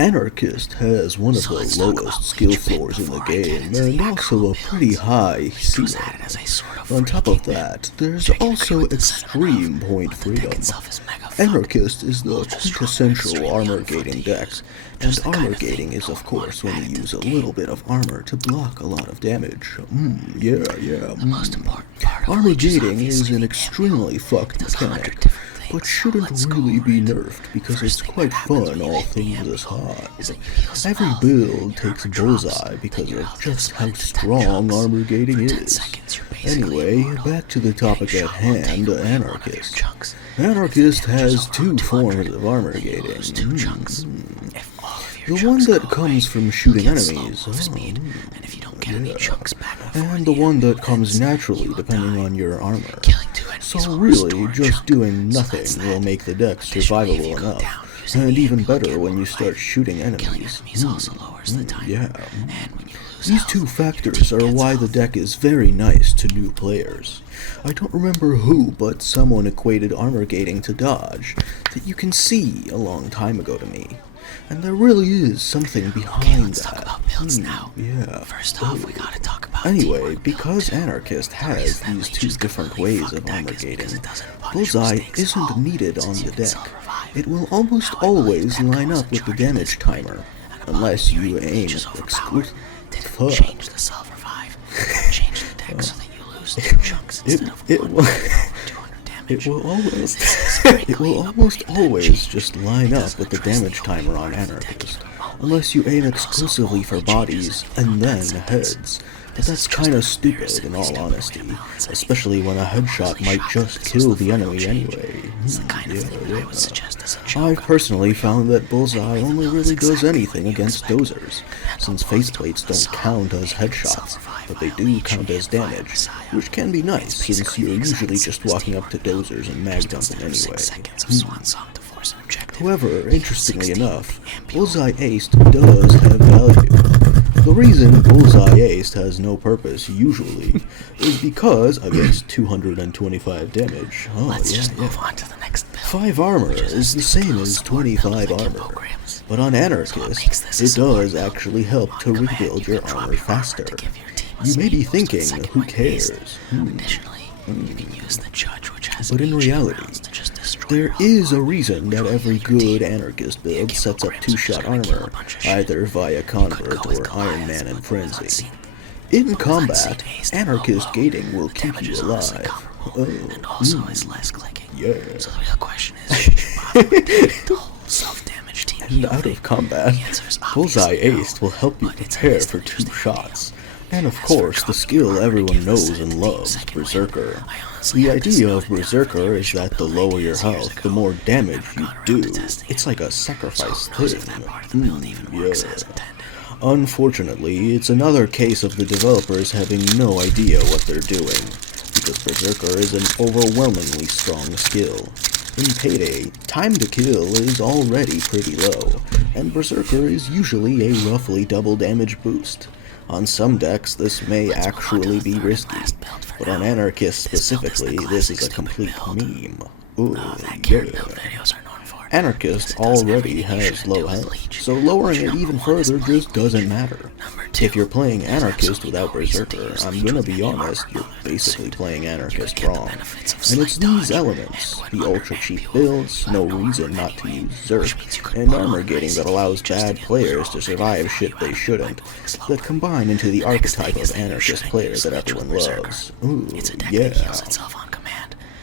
Anarchist has one of the lowest skill floors in the game, and also a pretty high ceiling. On top of that, there's also extreme point freedom. Anarchist is the quintessential armor gating deck, and armor gating is of course when you use a little bit of armor to block a lot of damage. Armor gating is an extremely fucked mechanic, but shouldn't really be nerfed because it's quite fun all things aside. Every build takes Bullseye because of just how strong armor gating is. Anyway, back to the topic at hand, Anarchist. Anarchist has two forms of armor gating. The one that comes from shooting enemies, and the one that comes naturally depending on your armor. So really, just doing nothing will make the deck survivable enough, and even better when you start shooting enemies. These two factors are why the deck is very nice to new players. I don't remember who, but someone equated armor gating to dodge that you can see a long time ago to me. And there really is something behind that. Talk about builds now. First off, we gotta talk about anyway, because Anarchist has these two different ways of armor gating, Bullseye isn't needed on the deck. It will almost always line up with the damage timer, unless you aim exclusively. Change the self-revive. Change the deck so that you lose 2 chunks instead of 1. It will almost always just line up with the damage timer on Anarchist, unless you aim exclusively for bodies and then heads. But that's kinda stupid in all honesty, especially when a headshot might just kill the enemy anyway. I've personally found that Bullseye only really does anything against dozers, since faceplates don't count as headshots, but they do count as damage, which can be nice since you're usually just walking up to dozers and mag dumping anyway. However, interestingly enough, Bullseye Aced does have value. The reason Bullseye Aced has no purpose, usually, is because against 225 damage, move on to the next build. 5 armor is the same as 25 armor, but on Anarchist, it does actually help to rebuild your armor faster. You may be thinking, who cares? But in reality, there is a reason that every good Anarchist build sets up 2-shot armor, either via Convert or Iron Man and Frenzy. In combat, Anarchist gating will keep you alive. So the real question is, self-damage team. And out of combat, Bullseye Aced will help you prepare for 2 shots. And of course, the skill everyone knows and loves, Berserker. The idea of Berserker is that the lower your health, the more damage you do. It's like a sacrifice thing. Unfortunately, it's another case of the developers having no idea what they're doing, because Berserker is an overwhelmingly strong skill. In Payday, time to kill is already pretty low, and Berserker is usually a roughly double damage boost. On some decks, this may actually be risky, but on Anarchist specifically, this is a complete meme. Anarchist already has low health, so lowering it even further just doesn't matter. If you're playing Anarchist without Berserker, I'm gonna be honest, you're basically playing Anarchist wrong. And it's these elements, the ultra cheap builds, no reason not to use Zerk, and armor gating that allows bad players to survive shit they shouldn't, that combine into the archetype of Anarchist player that everyone loves.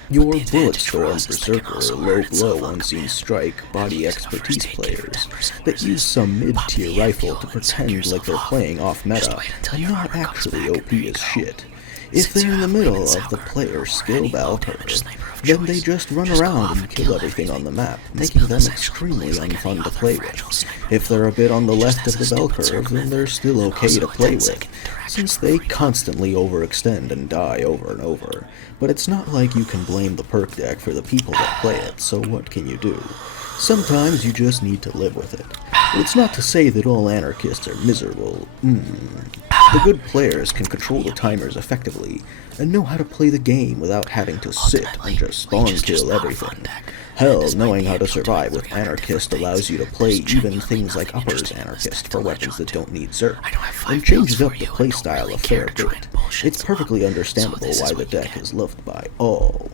Your Bulletstorm, Berserker, low blow, unseen strike, body expertise players that use some mid-tier rifle to pretend like they're playing off-meta and not actually OP as shit. If they're in the middle of the player's skill bell curve, then they just run around and kill everything on the map, making them extremely unfun to play with. If they're a bit on the left of the bell curve, then they're still okay to play with, since they constantly overextend and die over and over. But it's not like you can blame the perk deck for the people that play it, so what can you do? Sometimes you just need to live with it. But it's not to say that all Anarchists are miserable. The good players can control the timers effectively, and know how to play the game without having to sit and just spawn kill everything. Hell, knowing how to survive with Anarchist allows you to play even things like Uppers Anarchist for weapons that don't need Zerk, and changes up the playstyle a fair bit. It's perfectly understandable why the deck is loved by all.